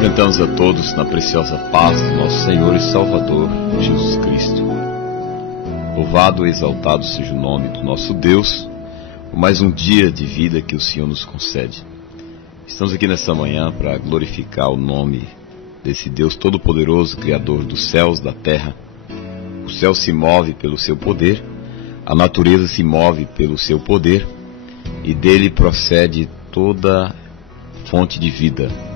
Cumprimentamos a todos na preciosa paz do nosso Senhor e Salvador, Jesus Cristo. Louvado e exaltado seja o nome do nosso Deus, por mais um dia de vida que o Senhor nos concede. Estamos aqui nesta manhã para glorificar o nome desse Deus Todo-Poderoso, Criador dos céus, da terra. O céu se move pelo seu poder, a natureza se move pelo seu poder, e dele procede toda fonte de vida.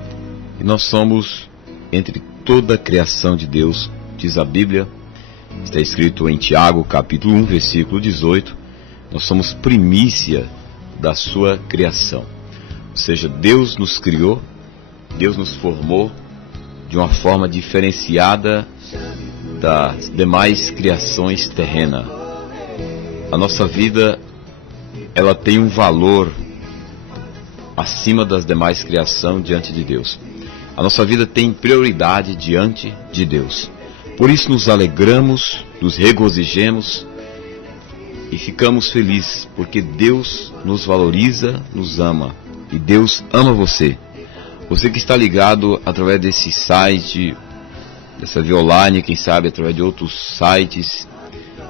E nós somos, entre toda a criação de Deus, diz a Bíblia, está escrito em Tiago, capítulo 1, versículo 18, nós somos primícia da sua criação. Ou seja, Deus nos criou, Deus nos formou de uma forma diferenciada das demais criações terrenas. A nossa vida, ela tem um valor acima das demais criações diante de Deus. A nossa vida tem prioridade diante de Deus. Por isso nos alegramos, nos regozijemos e ficamos felizes, porque Deus nos valoriza, nos ama. E Deus ama você. Você que está ligado através desse site, dessa via online, quem sabe através de outros sites,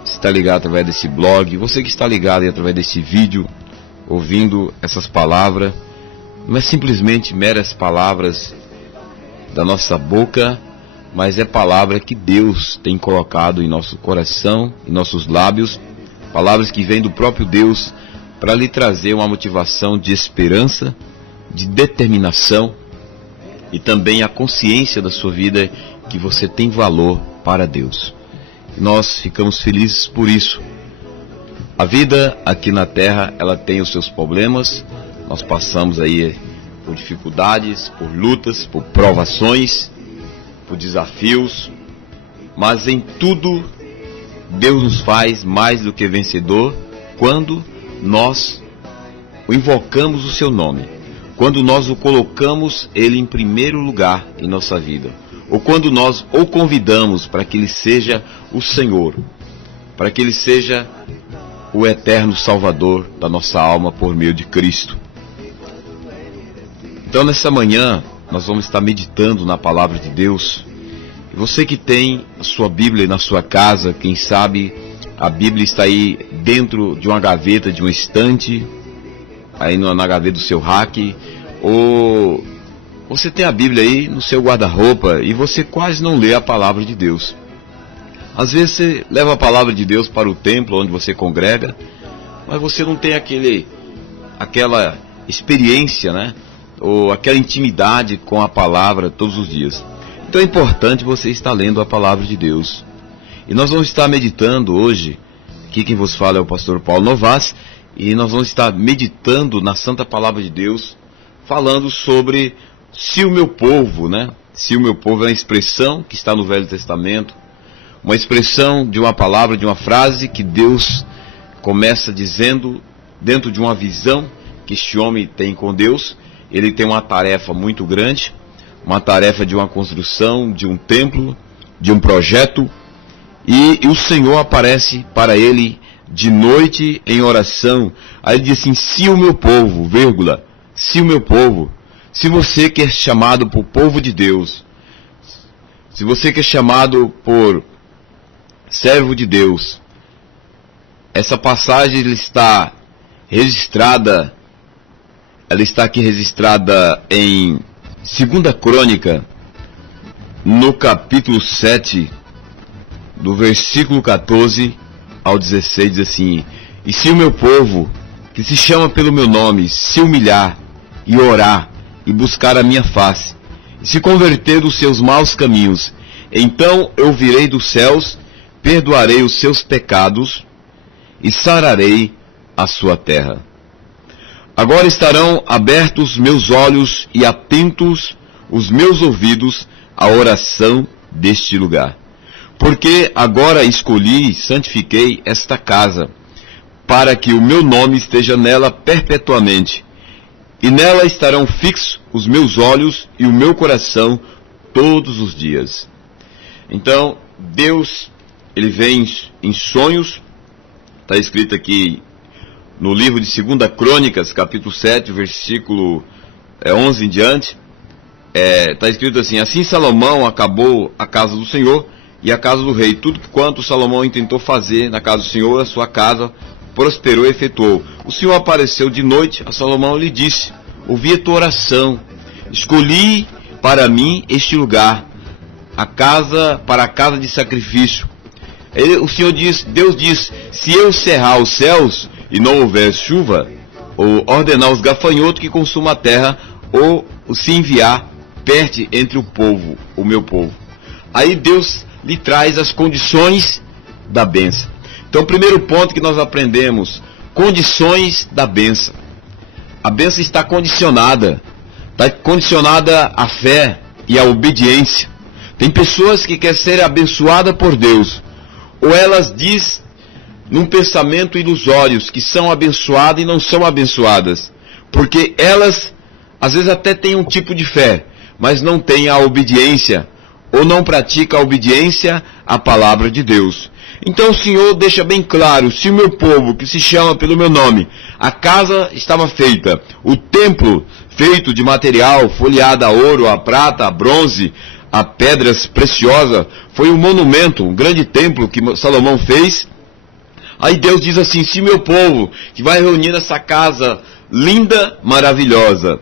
você está ligado através desse blog, você que está ligado aí através desse vídeo, ouvindo essas palavras, não é simplesmente meras palavras da nossa boca, mas é palavra que Deus tem colocado em nosso coração, em nossos lábios, palavras que vêm do próprio Deus para lhe trazer uma motivação de esperança, de determinação e também a consciência da sua vida que você tem valor para Deus. Nós ficamos felizes por isso. A vida aqui na terra, ela tem os seus problemas, nós passamos aí por dificuldades, por lutas, por provações, por desafios, mas em tudo Deus nos faz mais do que vencedor quando nós invocamos o seu nome, quando nós o colocamos ele em primeiro lugar em nossa vida, ou quando nós o convidamos para que ele seja o Senhor, para que ele seja o eterno Salvador da nossa alma por meio de Cristo. Então nessa manhã nós vamos estar meditando na palavra de Deus. E você que tem a sua Bíblia na sua casa, quem sabe a Bíblia está aí dentro de uma gaveta, de um estante, aí na gaveta do seu rack, ou você tem a Bíblia aí no seu guarda-roupa e você quase não lê a palavra de Deus. Às vezes você leva a palavra de Deus para o templo onde você congrega, mas você não tem aquela experiência, né? Ou aquela intimidade com a palavra todos os dias. Então é importante você estar lendo a palavra de Deus. E nós vamos estar meditando hoje, aqui quem vos fala é o pastor Paulo Novas, e nós vamos estar meditando na santa palavra de Deus, falando sobre se o meu povo, né? Se o meu povo é uma expressão que está no Velho Testamento, uma expressão de uma palavra, de uma frase que Deus começa dizendo dentro de uma visão que este homem tem com Deus. Ele tem uma tarefa muito grande, uma tarefa de uma construção, de um templo, de um projeto, e o Senhor aparece para ele de noite em oração. Aí ele diz assim: se o meu povo, vírgula, se o meu povo, se você que é chamado por povo de Deus, se você que é chamado por servo de Deus, essa passagem está registrada. Ela está aqui registrada em 2 Crônica, no capítulo 7, do versículo 14 ao 16, diz assim: e se o meu povo, que se chama pelo meu nome, se humilhar e orar e buscar a minha face, e se converter dos seus maus caminhos, então eu virei dos céus, perdoarei os seus pecados e sararei a sua terra. Agora estarão abertos meus olhos e atentos os meus ouvidos à oração deste lugar. Porque agora escolhi e santifiquei esta casa, para que o meu nome esteja nela perpetuamente. E nela estarão fixos os meus olhos e o meu coração todos os dias. Então, Deus, ele vem em sonhos, está escrito aqui no livro de 2 Crônicas, capítulo 7, versículo 11 em diante, está escrito assim: assim Salomão acabou a casa do Senhor e a casa do rei. Tudo quanto Salomão intentou fazer na casa do Senhor, a sua casa prosperou e efetuou. O Senhor apareceu de noite a Salomão e lhe disse: ouvi a tua oração, escolhi para mim este lugar, para a casa de sacrifício. O Senhor diz, Deus diz: se eu cerrar os céus e não houver chuva, ou ordenar os gafanhotos que consumam a terra, ou se enviar peste entre o meu povo. Aí Deus lhe traz as condições da bênção. Então, o primeiro ponto que nós aprendemos: condições da bênção. A bênção está condicionada à fé e à obediência. Tem pessoas que querem ser abençoadas por Deus, ou elas dizem num pensamento ilusórios que são abençoadas e não são abençoadas, porque elas às vezes até têm um tipo de fé, mas não têm a obediência, ou não praticam a obediência à palavra de Deus. Então o Senhor deixa bem claro: se o meu povo, que se chama pelo meu nome, a casa estava feita, o templo feito de material folheado a ouro, a prata, a bronze, a pedras preciosas, foi um monumento, um grande templo que Salomão fez. Aí Deus diz assim: se meu povo, que vai reunir nessa casa linda, maravilhosa,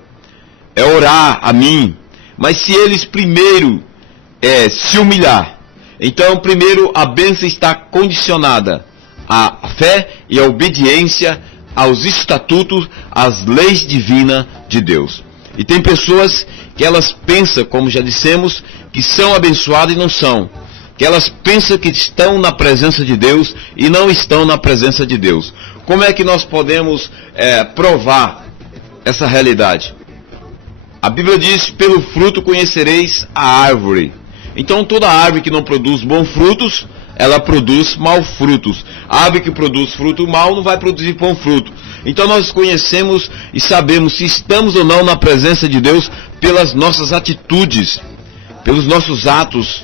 orar a mim, mas se eles primeiro se humilhar, então primeiro a bênção está condicionada à fé e à obediência aos estatutos, às leis divinas de Deus. E tem pessoas que elas pensam, como já dissemos, que são abençoadas e não são. Que elas pensam que estão na presença de Deus e não estão na presença de Deus. Como é que nós podemos provar essa realidade? A Bíblia diz: pelo fruto conhecereis a árvore. Então toda árvore que não produz bons frutos, ela produz maus frutos. A árvore que produz fruto mau não vai produzir bom fruto. Então nós conhecemos e sabemos se estamos ou não na presença de Deus pelas nossas atitudes, pelos nossos atos,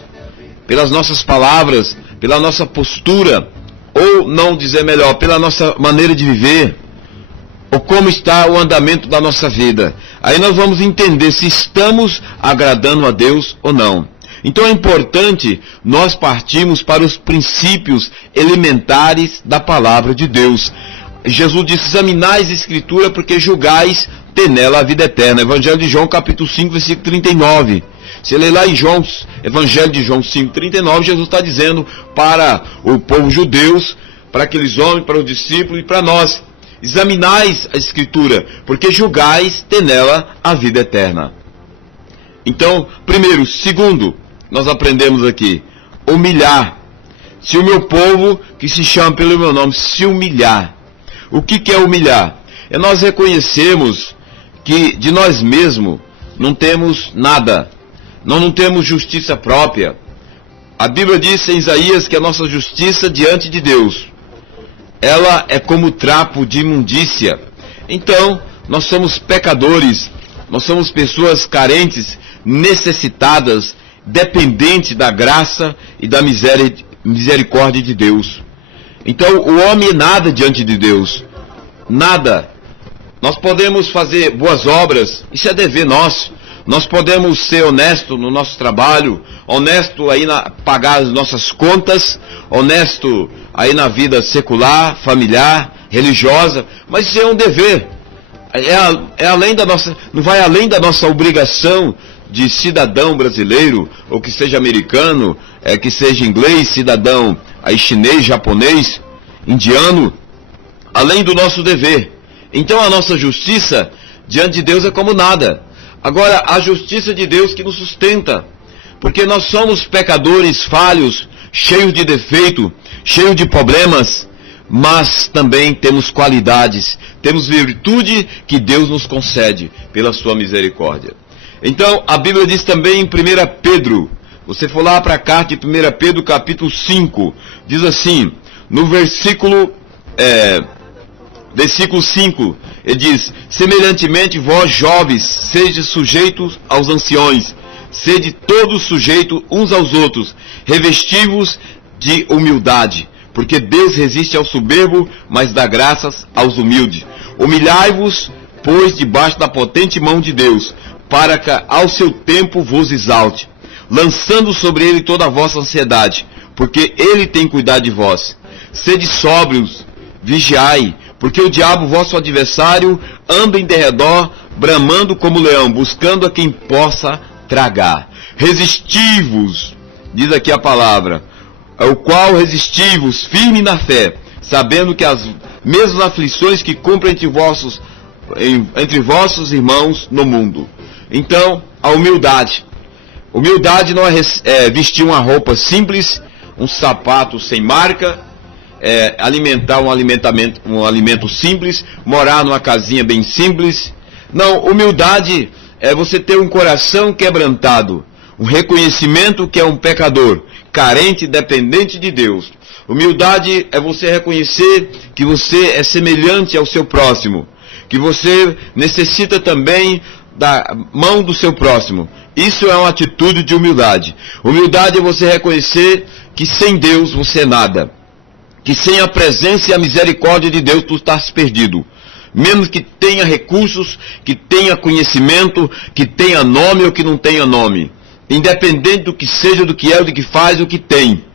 pelas nossas palavras, pela nossa postura, ou não dizer melhor, pela nossa maneira de viver, ou como está o andamento da nossa vida. Aí nós vamos entender se estamos agradando a Deus ou não. Então é importante nós partirmos para os princípios elementares da palavra de Deus. Jesus disse: examinai as Escrituras, porque julgais ter nela a vida eterna. Evangelho de João, capítulo 5, versículo 39. Se ler lá em João, Evangelho de João 5, 39, Jesus está dizendo para o povo judeus, para aqueles homens, para os discípulos e para nós: examinais a Escritura, porque julgais ter nela a vida eterna. Então, primeiro. Segundo, nós aprendemos aqui: humilhar. Se o meu povo, que se chama pelo meu nome, se humilhar. O que é humilhar? É nós reconhecermos que de nós mesmos não temos nada. Nós não temos justiça própria. A Bíblia diz em Isaías que a nossa justiça diante de Deus, ela é como trapo de imundícia. Então, nós somos pecadores, nós somos pessoas carentes, necessitadas, dependentes da graça e da misericórdia de Deus. Então o homem é nada diante de Deus, nada. Nós podemos fazer boas obras, isso é dever nosso. Nós podemos ser honestos no nosso trabalho, honesto aí pagar as nossas contas, honesto aí na vida secular, familiar, religiosa, mas isso é um dever. É além da nossa, não vai além da nossa obrigação de cidadão brasileiro, ou que seja americano, que seja inglês, cidadão aí chinês, japonês, indiano, além do nosso dever. Então a nossa justiça diante de Deus é como nada. Agora, a justiça de Deus que nos sustenta, porque nós somos pecadores falhos, cheios de defeito, cheios de problemas, mas também temos qualidades, temos virtude que Deus nos concede pela sua misericórdia. Então, a Bíblia diz também em 1 Pedro, você for lá para a carta de 1 Pedro capítulo 5, diz assim, no versículo 5, ele diz: semelhantemente vós jovens, sede sujeitos aos anciões, sede todos sujeitos uns aos outros, revesti-vos de humildade, porque Deus resiste ao soberbo, mas dá graças aos humildes. Humilhai-vos, pois, debaixo da potente mão de Deus, para que ao seu tempo vos exalte, lançando sobre ele toda a vossa ansiedade, porque ele tem cuidado de vós. Sede sóbrios, vigiai, porque o diabo, vosso adversário, anda em derredor, bramando como leão, buscando a quem possa tragar. Resisti-vos, diz aqui a palavra, o qual resisti-vos, firme na fé, sabendo que as mesmas aflições que cumprem entre vossos irmãos no mundo. Então, a humildade. Humildade não é vestir uma roupa simples, um sapato sem marca, alimentar um alimento simples, morar numa casinha bem simples. Não, humildade é você ter um coração quebrantado, um reconhecimento que é um pecador, carente e dependente de Deus. Humildade é você reconhecer que você é semelhante ao seu próximo, que você necessita também da mão do seu próximo. Isso é uma atitude de humildade. Humildade é você reconhecer que sem Deus você é nada, que sem a presença e a misericórdia de Deus tu estás perdido. Mesmo que tenha recursos, que tenha conhecimento, que tenha nome ou que não tenha nome. Independente do que seja, do que é, do que faz, do que tem.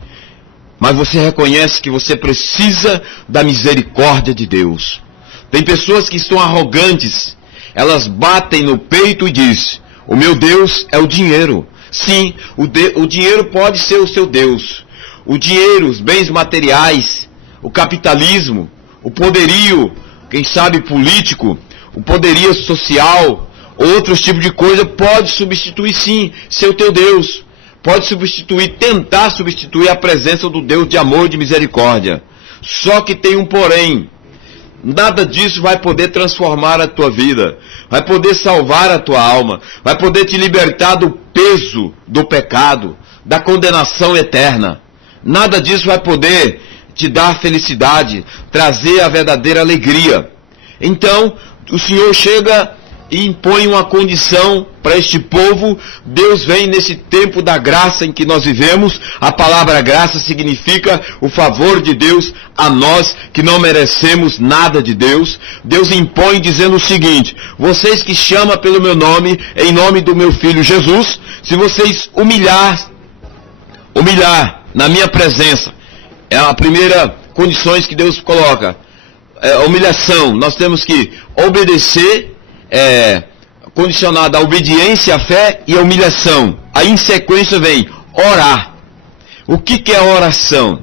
Mas você reconhece que você precisa da misericórdia de Deus. Tem pessoas que estão arrogantes. Elas batem no peito e dizem: o meu Deus é o dinheiro. Sim, o dinheiro pode ser o seu Deus. O dinheiro, os bens materiais, o capitalismo, o poderio, quem sabe político, o poderio social, outros tipos de coisa, pode substituir sim, ser o teu Deus. Pode substituir, tentar substituir a presença do Deus de amor e de misericórdia. Só que tem um porém. Nada disso vai poder transformar a tua vida, vai poder salvar a tua alma, vai poder te libertar do peso do pecado, da condenação eterna. Nada disso vai poder te dar felicidade, trazer a verdadeira alegria. Então, o Senhor chega e impõe uma condição para este povo. Deus vem nesse tempo da graça em que nós vivemos. A palavra graça significa o favor de Deus a nós que não merecemos nada de Deus. Deus impõe dizendo o seguinte: vocês que chamam pelo meu nome, em nome do meu Filho Jesus, se vocês humilhar na minha presença, é a primeira condição que Deus coloca, a humilhação. Nós temos que obedecer, condicionado à obediência, à fé e à humilhação. Aí em sequência vem orar. O que é a oração?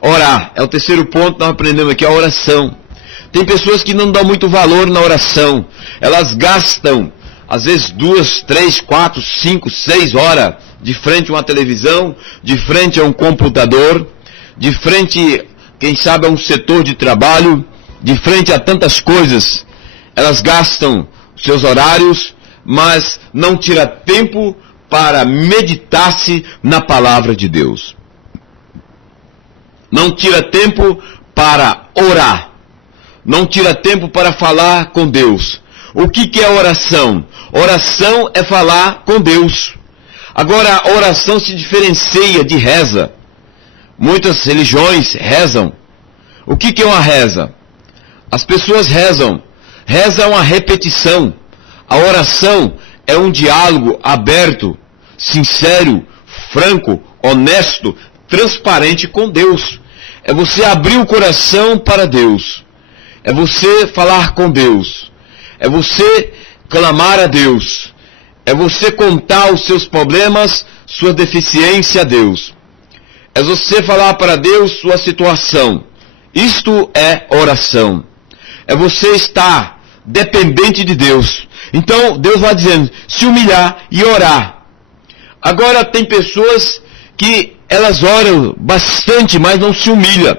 Orar é o terceiro ponto que nós aprendemos aqui, a oração. Tem pessoas que não dão muito valor na oração. Elas gastam, às vezes, 2, 3, 4, 5, 6 horas de frente a uma televisão, de frente a um computador, de frente, quem sabe, a um setor de trabalho, de frente a tantas coisas. Elas gastam seus horários, mas não tira tempo para meditar-se na palavra de Deus. Não tira tempo para orar. Não tira tempo para falar com Deus. O que é oração? Oração é falar com Deus. Agora, a oração se diferencia de reza. Muitas religiões rezam. O que é uma reza? As pessoas rezam. Reza é uma repetição. A oração é um diálogo aberto, sincero, franco, honesto, transparente com Deus. É você abrir o coração para Deus. É você falar com Deus. É você clamar a Deus. É você contar os seus problemas, sua deficiência a Deus. É você falar para Deus sua situação. Isto é oração. É você estar dependente de Deus. Então, Deus vai dizendo, se humilhar e orar. Agora, tem pessoas que elas oram bastante, mas não se humilham.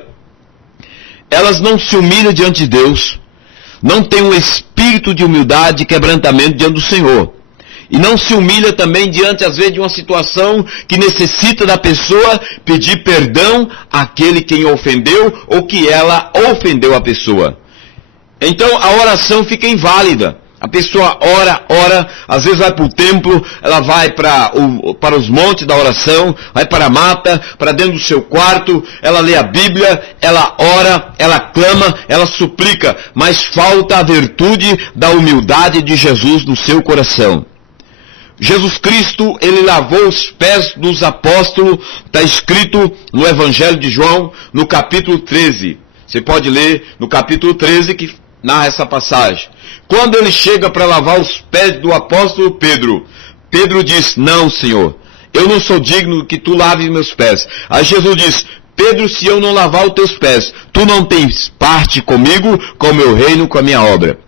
Elas não se humilham diante de Deus. Não tem um espírito de humildade e quebrantamento diante do Senhor. E não se humilha também diante, às vezes, de uma situação que necessita da pessoa pedir perdão àquele quem ofendeu ou que ela ofendeu a pessoa. Então a oração fica inválida. A pessoa ora, às vezes vai para o templo, ela vai para os montes da oração, vai para a mata, para dentro do seu quarto, ela lê a Bíblia, ela ora, ela clama, ela suplica, mas falta a virtude da humildade de Jesus no seu coração. Jesus Cristo, ele lavou os pés dos apóstolos, está escrito no Evangelho de João, no capítulo 13. Você pode ler no capítulo 13 que narra essa passagem. Quando ele chega para lavar os pés do apóstolo Pedro, Pedro diz, não, Senhor, eu não sou digno que tu laves meus pés. Aí Jesus diz, Pedro, se eu não lavar os teus pés, tu não tens parte comigo, com o meu reino, com a minha obra.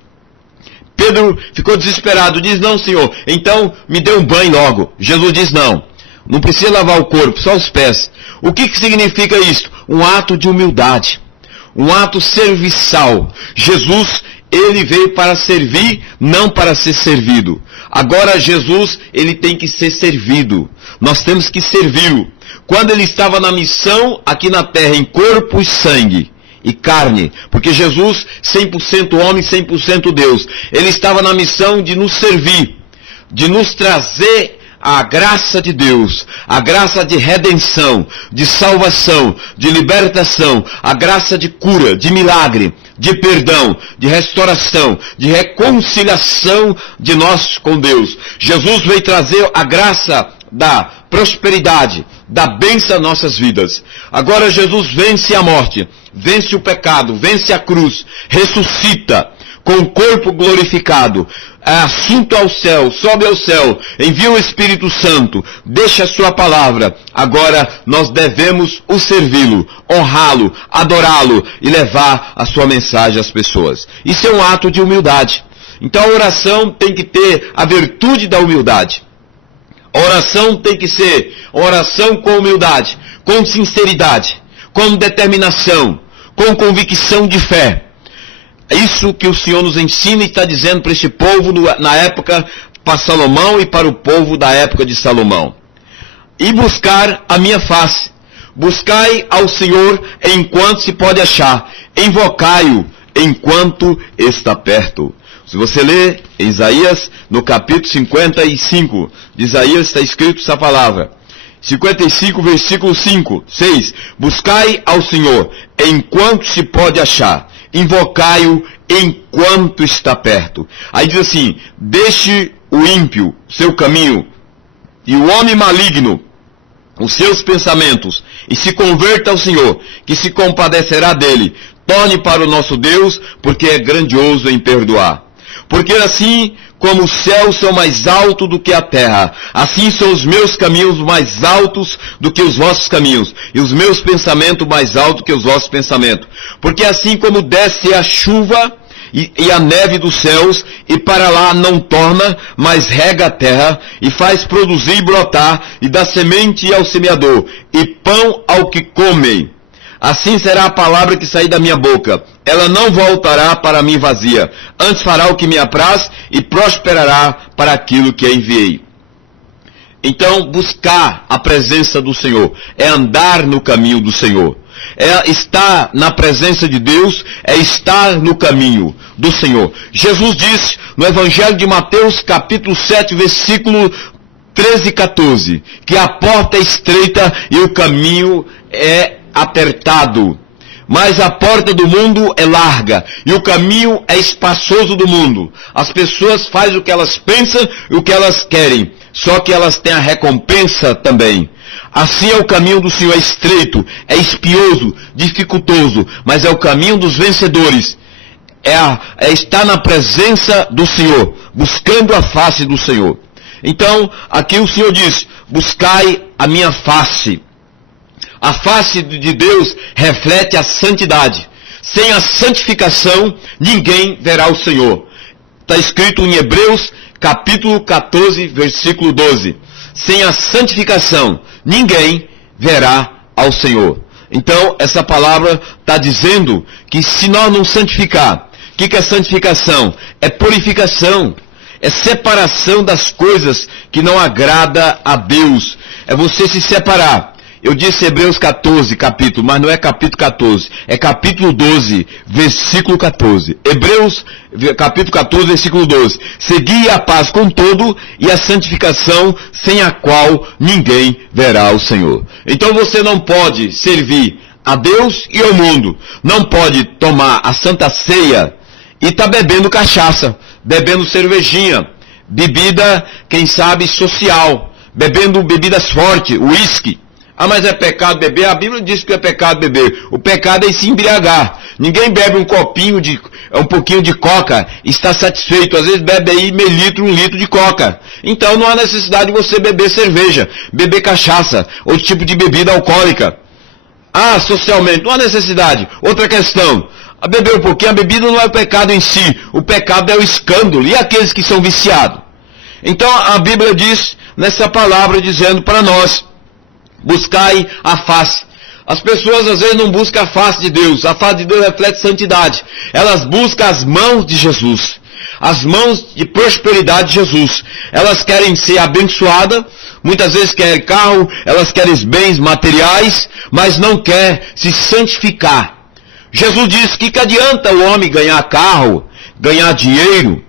Pedro ficou desesperado, diz, não, Senhor, então me dê um banho logo. Jesus diz, não precisa lavar o corpo, só os pés. O que significa isso? Um ato de humildade, um ato serviçal. Jesus, ele veio para servir, não para ser servido. Agora Jesus, ele tem que ser servido. Nós temos que servi-lo. Quando ele estava na missão aqui na terra, em corpo e sangue e carne, porque Jesus, 100% homem, 100% Deus, ele estava na missão de nos servir, de nos trazer a graça de Deus, a graça de redenção, de salvação, de libertação, a graça de cura, de milagre, de perdão, de restauração, de reconciliação de nós com Deus. Jesus veio trazer a graça da prosperidade, da bênção às nossas vidas. Agora Jesus vence a morte, vence o pecado, vence a cruz, ressuscita com o corpo glorificado, é assunto ao céu, sobe ao céu, envia o Espírito Santo, deixa a sua palavra. Agora nós devemos o servi-lo, honrá-lo, adorá-lo e levar a sua mensagem às pessoas. Isso é um ato de humildade. Então a oração tem que ter a virtude da humildade. A oração tem que ser oração com humildade, com sinceridade, com determinação, com convicção de fé. É isso que o Senhor nos ensina e está dizendo para este povo na época para Salomão e para o povo da época de Salomão. E buscar a minha face. Buscai ao Senhor enquanto se pode achar. Invocai-o enquanto está perto. Se você ler Isaías, no capítulo 55 de Isaías, está escrito essa palavra. 55, versículo 6. Buscai ao Senhor enquanto se pode achar. Invocai-o enquanto está perto. Aí diz assim, deixe o ímpio seu caminho e o homem maligno os seus pensamentos e se converta ao Senhor, que se compadecerá dele. Torne para o nosso Deus, porque é grandioso em perdoar. Porque assim como os céus são mais altos do que a terra, assim são os meus caminhos mais altos do que os vossos caminhos, e os meus pensamentos mais altos do que os vossos pensamentos. Porque assim como desce a chuva e a neve dos céus, e para lá não torna, mas rega a terra, e faz produzir e brotar, e dá semente ao semeador, e pão ao que comem. Assim será a palavra que sair da minha boca. Ela não voltará para mim vazia. Antes fará o que me apraz e prosperará para aquilo que a enviei. Então, buscar a presença do Senhor é andar no caminho do Senhor. É estar na presença de Deus, é estar no caminho do Senhor. Jesus disse no Evangelho de Mateus, capítulo 7, versículo 13 e 14, que a porta é estreita e o caminho é apertado, mas a porta do mundo é larga e o caminho é espaçoso do mundo. As pessoas fazem o que elas pensam e o que elas querem, só que elas têm a recompensa também. Assim é o caminho do Senhor, é estreito, é espinhoso, dificultoso, mas é o caminho dos vencedores. É estar na presença do Senhor, buscando a face do Senhor. Então, aqui o Senhor diz, buscai a minha face. A face de Deus reflete a santidade. Sem a santificação, ninguém verá o Senhor. Está escrito em Hebreus, capítulo 14, versículo 12. Sem a santificação, ninguém verá ao Senhor. Então, essa palavra está dizendo que se nós não santificar, o que é santificação? É purificação. É separação das coisas que não agrada a Deus. É você se separar. Eu disse Hebreus 14, capítulo, mas não é capítulo 14, é capítulo 12, versículo 14. Hebreus, capítulo 14, versículo 12. Segui a paz com todo e a santificação, sem a qual ninguém verá o Senhor. Então você não pode servir a Deus e ao mundo. Não pode tomar a Santa Ceia e estar bebendo cachaça, bebendo cervejinha, bebida, quem sabe, social, bebendo bebidas fortes, uísque. Ah, mas é pecado beber? A Bíblia diz que é pecado beber. O pecado é se embriagar. Ninguém bebe um pouquinho de coca e está satisfeito. Às vezes bebe aí meio litro, 1 litro de coca. Então não há necessidade de você beber cerveja, beber cachaça, outro tipo de bebida alcoólica. Ah, socialmente, não há necessidade. Outra questão, a beber um pouquinho, a bebida não é o pecado em si. O pecado é o escândalo. E aqueles que são viciados? Então a Bíblia diz, nessa palavra, dizendo para nós, buscai a face. As pessoas às vezes não buscam a face de Deus. A face de Deus reflete santidade. Elas buscam as mãos de Jesus. As mãos de prosperidade de Jesus. Elas querem ser abençoadas. Muitas vezes querem carro. Elas querem bens materiais. Mas não querem se santificar. Jesus disse que adianta o homem ganhar carro, ganhar dinheiro,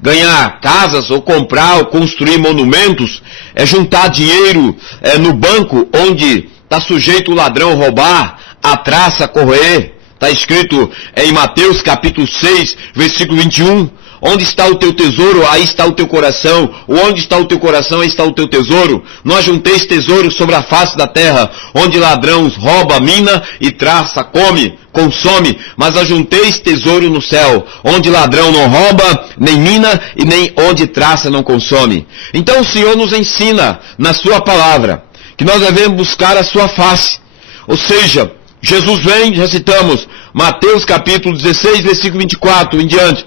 ganhar casas, ou comprar, ou construir monumentos, é juntar dinheiro no banco, onde está sujeito o ladrão roubar, a traça corroer. Está escrito em Mateus capítulo 6, versículo 21, onde está o teu tesouro, aí está o teu coração. Onde está o teu coração, aí está o teu tesouro. Não ajunteis tesouro sobre a face da terra, onde ladrões rouba, mina e traça, consome, mas ajunteis tesouro no céu, onde ladrão não rouba, nem mina e nem onde traça não consome. Então o Senhor nos ensina na sua palavra que nós devemos buscar a sua face. Ou seja, Jesus vem, já citamos, Mateus capítulo 16, versículo 24 em diante.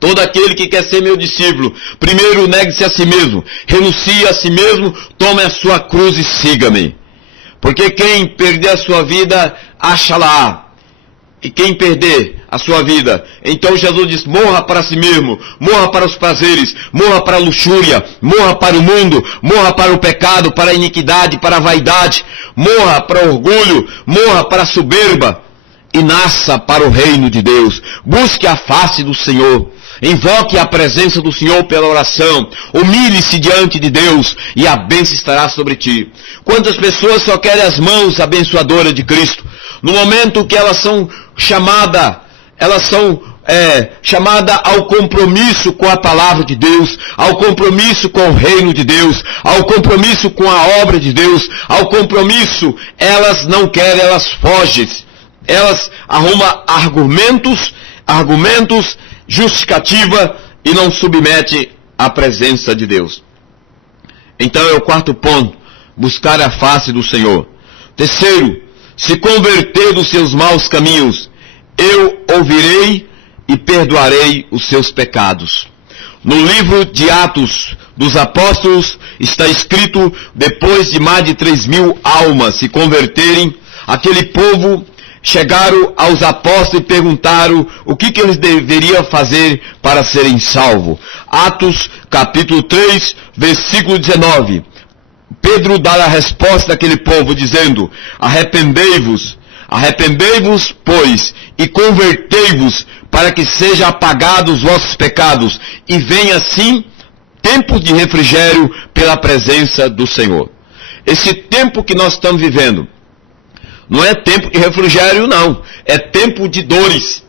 Todo aquele que quer ser meu discípulo, primeiro negue-se a si mesmo, renuncie a si mesmo, tome a sua cruz e siga-me. Porque quem perder a sua vida, acha-la. E quem perder a sua vida, então Jesus diz, morra para si mesmo, morra para os prazeres, morra para a luxúria, morra para o mundo, morra para o pecado, para a iniquidade, para a vaidade, morra para o orgulho, morra para a soberba, e nasça para o reino de Deus. Busque a face do Senhor. Invoque a presença do Senhor pela oração. Humilhe-se diante de Deus e a bênção estará sobre ti. Quantas pessoas só querem as mãos abençoadoras de Cristo? No momento que elas são chamadas ao compromisso com a palavra de Deus, ao compromisso com o reino de Deus, ao compromisso com a obra de Deus, ao compromisso, elas não querem, elas fogem. Elas arrumam argumentos, justificativa e não submete à presença de Deus. Então é o quarto ponto, buscar a face do Senhor. Terceiro, se converter dos seus maus caminhos, eu ouvirei e perdoarei os seus pecados. No livro de Atos dos Apóstolos está escrito, depois de mais de 3.000 almas se converterem, aquele povo chegaram aos apóstolos e perguntaram o que eles deveriam fazer para serem salvos. Atos capítulo 3, versículo 19. Pedro dá a resposta daquele povo dizendo, arrependei-vos, pois, e convertei-vos, para que sejam apagados os vossos pecados, e venha assim tempos de refrigério pela presença do Senhor. Esse tempo que nós estamos vivendo, não é tempo de refrigério não, é tempo de dores.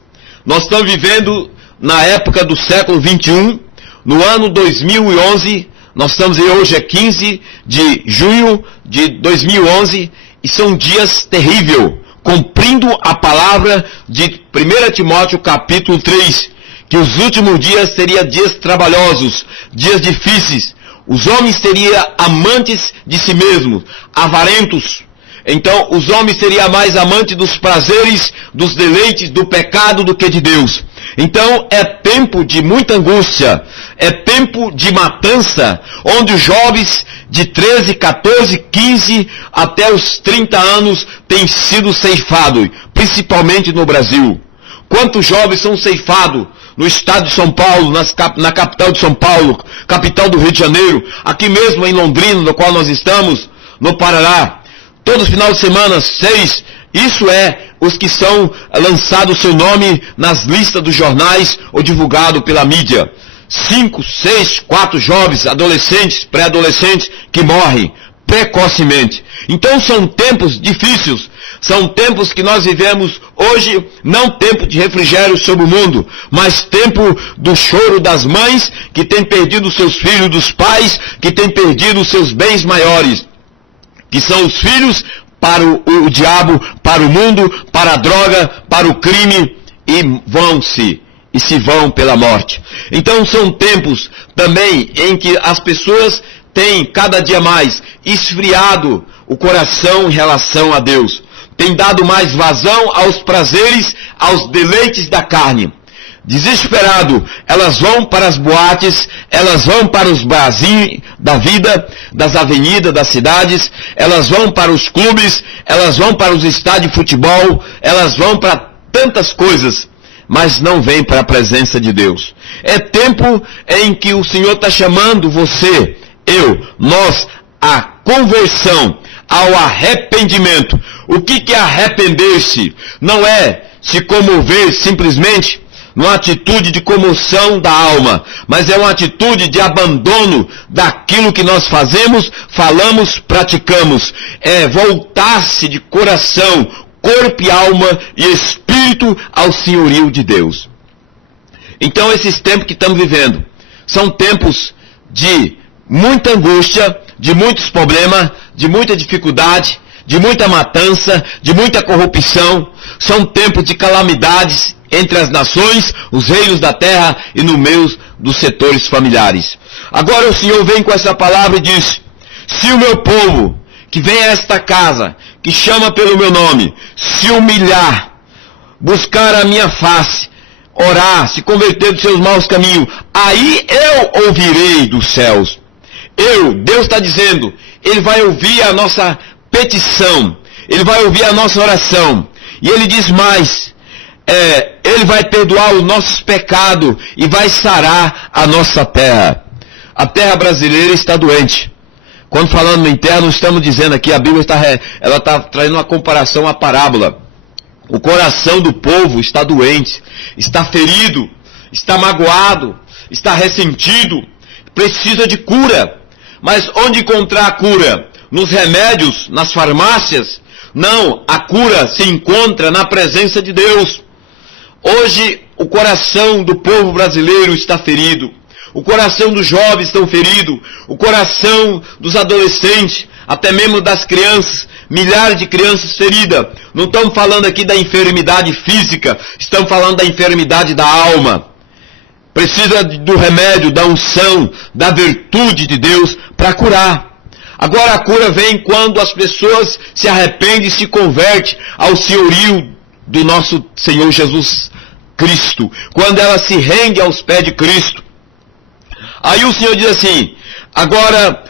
Nós estamos vivendo na época do século 21, no ano 2011, nós estamos aí hoje é 15 de junho de 2011, e são dias terríveis, cumprindo a palavra de 1 Timóteo capítulo 3, que os últimos dias seriam dias trabalhosos, dias difíceis. Os homens seriam amantes de si mesmos, avarentos. Então os homens seriam mais amantes dos prazeres, dos deleites, do pecado do que de Deus. Então é tempo de muita angústia, é tempo de matança, onde os jovens de 13, 14, 15 até os 30 anos têm sido ceifados, principalmente no Brasil. Quantos jovens são ceifados no estado de São Paulo, na capital de São Paulo, capital do Rio de Janeiro, aqui mesmo em Londrina, no qual nós estamos, no Paraná. Todo final de semana, 6, isso é os que são lançados seu nome nas listas dos jornais ou divulgado pela mídia. 5, 6, 4 jovens, adolescentes, pré-adolescentes que morrem precocemente. Então são tempos difíceis. São tempos que nós vivemos hoje, não tempo de refrigério sobre o mundo, mas tempo do choro das mães que têm perdido seus filhos, dos pais que têm perdido seus bens maiores, que são os filhos para o diabo, para o mundo, para a droga, para o crime, e se vão pela morte. Então são tempos também em que as pessoas têm cada dia mais esfriado o coração em relação a Deus. Tem dado mais vazão aos prazeres, aos deleites da carne. Desesperado, elas vão para as boates, elas vão para os barzinhos da vida, das avenidas, das cidades, elas vão para os clubes, elas vão para os estádios de futebol, elas vão para tantas coisas, mas não vêm para a presença de Deus. É tempo em que o Senhor está chamando você, nós, à conversão, ao arrependimento. O que é arrepender-se? Não é se comover simplesmente numa atitude de comoção da alma, mas é uma atitude de abandono daquilo que nós fazemos, falamos, praticamos. É voltar-se de coração, corpo e alma e espírito ao senhorio de Deus. Então esses tempos que estamos vivendo são tempos de muita angústia, de muitos problemas, de muita dificuldade, de muita matança, de muita corrupção. São tempos de calamidades entre as nações, os reinos da terra e no meio dos setores familiares. Agora o Senhor vem com essa palavra e diz: se o meu povo, que vem a esta casa, que chama pelo meu nome, se humilhar, buscar a minha face, orar, se converter dos seus maus caminhos, aí eu ouvirei dos céus. Deus está dizendo, Ele vai ouvir a nossa petição, Ele vai ouvir a nossa oração. E Ele diz mais, Ele vai perdoar os nossos pecados e vai sarar a nossa terra. A terra brasileira está doente. Quando falando em terra, não estamos dizendo aqui, a Bíblia está trazendo uma comparação à parábola. O coração do povo está doente, está ferido, está magoado, está ressentido, precisa de cura. Mas onde encontrar a cura? Nos remédios, nas farmácias? Não, a cura se encontra na presença de Deus. Hoje o coração do povo brasileiro está ferido. O coração dos jovens está ferido. O coração dos adolescentes, até mesmo das crianças, milhares de crianças feridas. Não estamos falando aqui da enfermidade física, estamos falando da enfermidade da alma. Precisa do remédio, da unção, da virtude de Deus para curar. Agora a cura vem quando as pessoas se arrependem e se convertem ao senhorio do nosso Senhor Jesus Cristo. Quando ela se rende aos pés de Cristo. Aí o Senhor diz assim, agora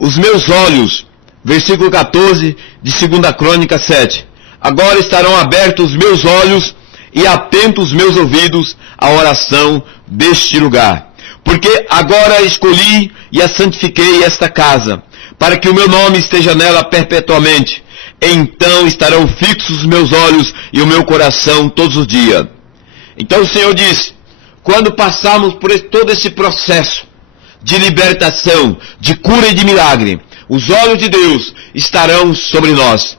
os meus olhos, versículo 14 de 2 Crônica 7. Agora estarão abertos os meus olhos e atentos os meus ouvidos à oração deste lugar. Porque agora escolhi e a santifiquei esta casa, para que o meu nome esteja nela perpetuamente. Então estarão fixos os meus olhos e o meu coração todos os dias. Então o Senhor diz, quando passarmos por todo esse processo de libertação, de cura e de milagre, os olhos de Deus estarão sobre nós.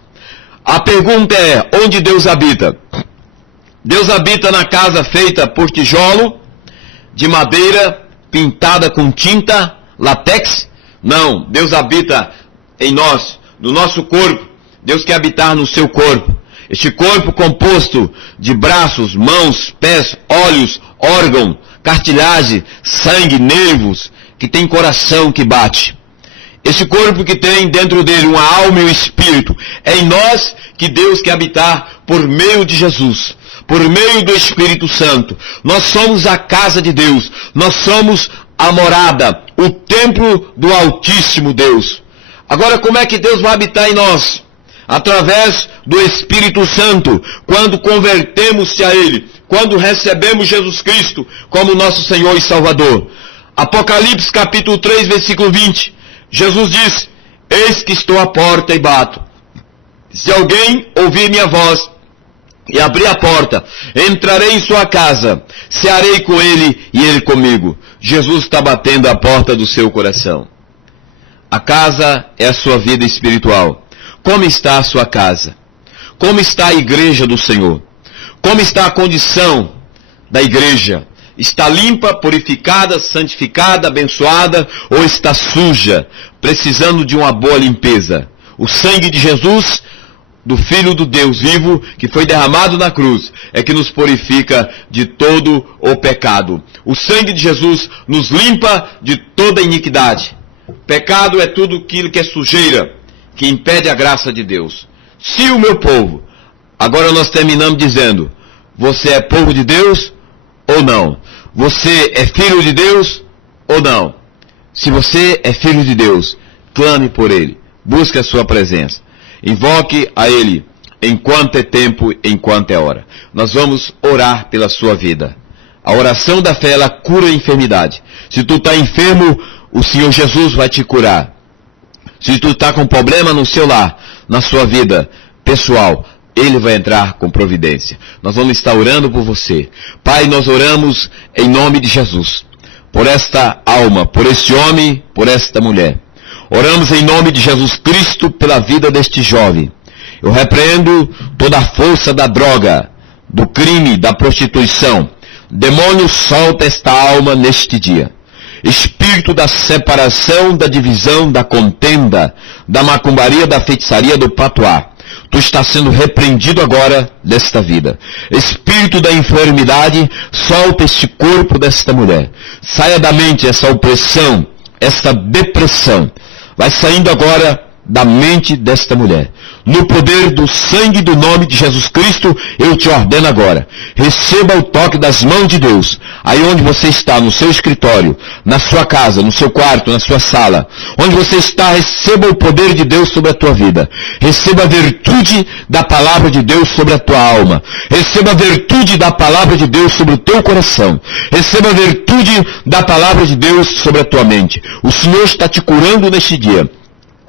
A pergunta é, onde Deus habita? Deus habita na casa feita por tijolo, de madeira, pintada com tinta, látex? Não, Deus habita em nós, no nosso corpo. Deus quer habitar no seu corpo. Este corpo composto de braços, mãos, pés, olhos, órgão, cartilagem, sangue, nervos, que tem coração que bate. Esse corpo que tem dentro dele uma alma e um espírito. É em nós que Deus quer habitar por meio de Jesus. Por meio do Espírito Santo. Nós somos a casa de Deus. Nós somos a morada, o templo do Altíssimo Deus. Agora, como é que Deus vai habitar em nós? Através do Espírito Santo, quando convertemos-se a Ele, quando recebemos Jesus Cristo como nosso Senhor e Salvador. Apocalipse capítulo 3, versículo 20, Jesus diz, eis que estou à porta e bato. Se alguém ouvir minha voz e abrir a porta, entrarei em sua casa, cearei com ele e ele comigo. Jesus está batendo a porta do seu coração. A casa é a sua vida espiritual. Como está a sua casa? Como está a igreja do Senhor? Como está a condição da igreja? Está limpa, purificada, santificada, abençoada, ou está suja, precisando de uma boa limpeza? O sangue de Jesus, do Filho do Deus vivo, que foi derramado na cruz, é que nos purifica de todo o pecado. O sangue de Jesus nos limpa de toda iniquidade. Pecado é tudo aquilo que é sujeira, que impede a graça de Deus. Se o meu povo, agora nós terminamos dizendo, você é povo de Deus ou não? Você é filho de Deus ou não? Se você é filho de Deus, clame por Ele, busque a sua presença, invoque a Ele, enquanto é tempo, enquanto é hora. Nós vamos orar pela sua vida. A oração da fé, ela cura a enfermidade. Se tu está enfermo, o Senhor Jesus vai te curar. Se tu está com problema no seu lar, na sua vida pessoal, Ele vai entrar com providência. Nós vamos estar orando por você. Pai, nós oramos em nome de Jesus, por esta alma, por este homem, por esta mulher. Oramos em nome de Jesus Cristo pela vida deste jovem. Eu repreendo toda a força da droga, do crime, da prostituição. Demônio, solta esta alma neste dia. Espírito da separação, da divisão, da contenda, da macumbaria, da feitiçaria, do patuá. Tu está sendo repreendido agora desta vida. Espírito da enfermidade, solta este corpo desta mulher. Saia da mente essa opressão, esta depressão. Vai saindo agora da mente desta mulher. No poder do sangue do nome de Jesus Cristo, eu te ordeno agora. Receba o toque das mãos de Deus. Aí onde você está, no seu escritório, na sua casa, no seu quarto, na sua sala. Onde você está, receba o poder de Deus sobre a tua vida. Receba a virtude da palavra de Deus sobre a tua alma. Receba a virtude da palavra de Deus sobre o teu coração. Receba a virtude da palavra de Deus sobre a tua mente. O Senhor está te curando neste dia.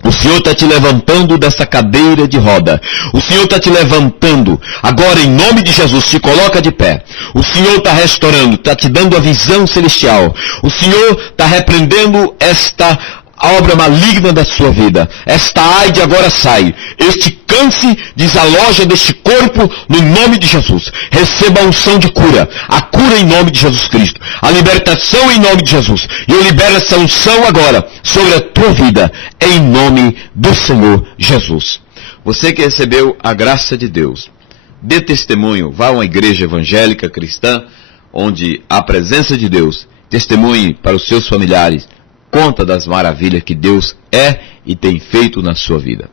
O Senhor está te levantando dessa cadeira de roda. O Senhor está te levantando. Agora, em nome de Jesus, te coloca de pé. O Senhor está restaurando, está te dando a visão celestial. O Senhor está repreendendo esta obra maligna da sua vida. Esta AIDS agora sai. Este câncer desaloja deste corpo no nome de Jesus. Receba a unção de cura. A cura em nome de Jesus Cristo. A libertação em nome de Jesus. E eu libero essa unção agora sobre a tua vida, em nome do Senhor Jesus. Você que recebeu a graça de Deus, dê testemunho. Vá a uma igreja evangélica cristã, onde a presença de Deus, testemunhe para os seus familiares. Conta das maravilhas que Deus é e tem feito na sua vida.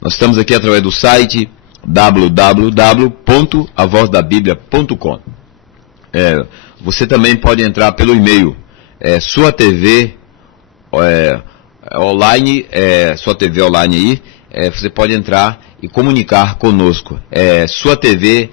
Nós estamos aqui através do site www.avozdabiblia.com. Você também pode entrar pelo e-mail sua TV online, sua TV online aí. Você pode entrar e comunicar conosco. Sua TV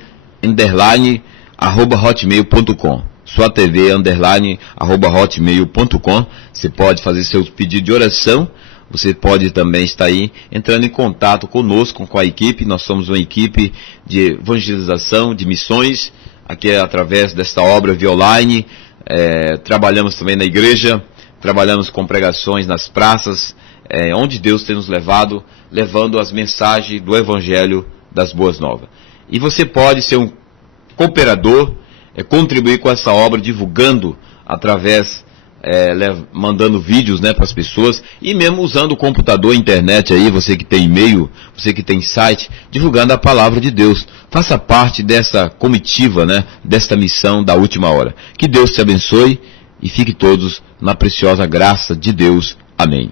_hotmail.com. suatv_hotmail.com. Você pode fazer seus pedidos de oração. Você pode também estar aí entrando em contato conosco, com a equipe. Nós somos uma equipe de evangelização, de missões, aqui através desta obra via online. Trabalhamos também na igreja, trabalhamos com pregações nas praças, onde Deus tem nos levado, levando as mensagens do Evangelho das Boas Novas. E você pode ser um cooperador, contribuir com essa obra, divulgando através, mandando vídeos, para as pessoas, e mesmo usando o computador, internet aí, você que tem e-mail, você que tem site, divulgando a palavra de Deus. Faça parte dessa comitiva, desta missão da última hora. Que Deus te abençoe e fique todos na preciosa graça de Deus. Amém.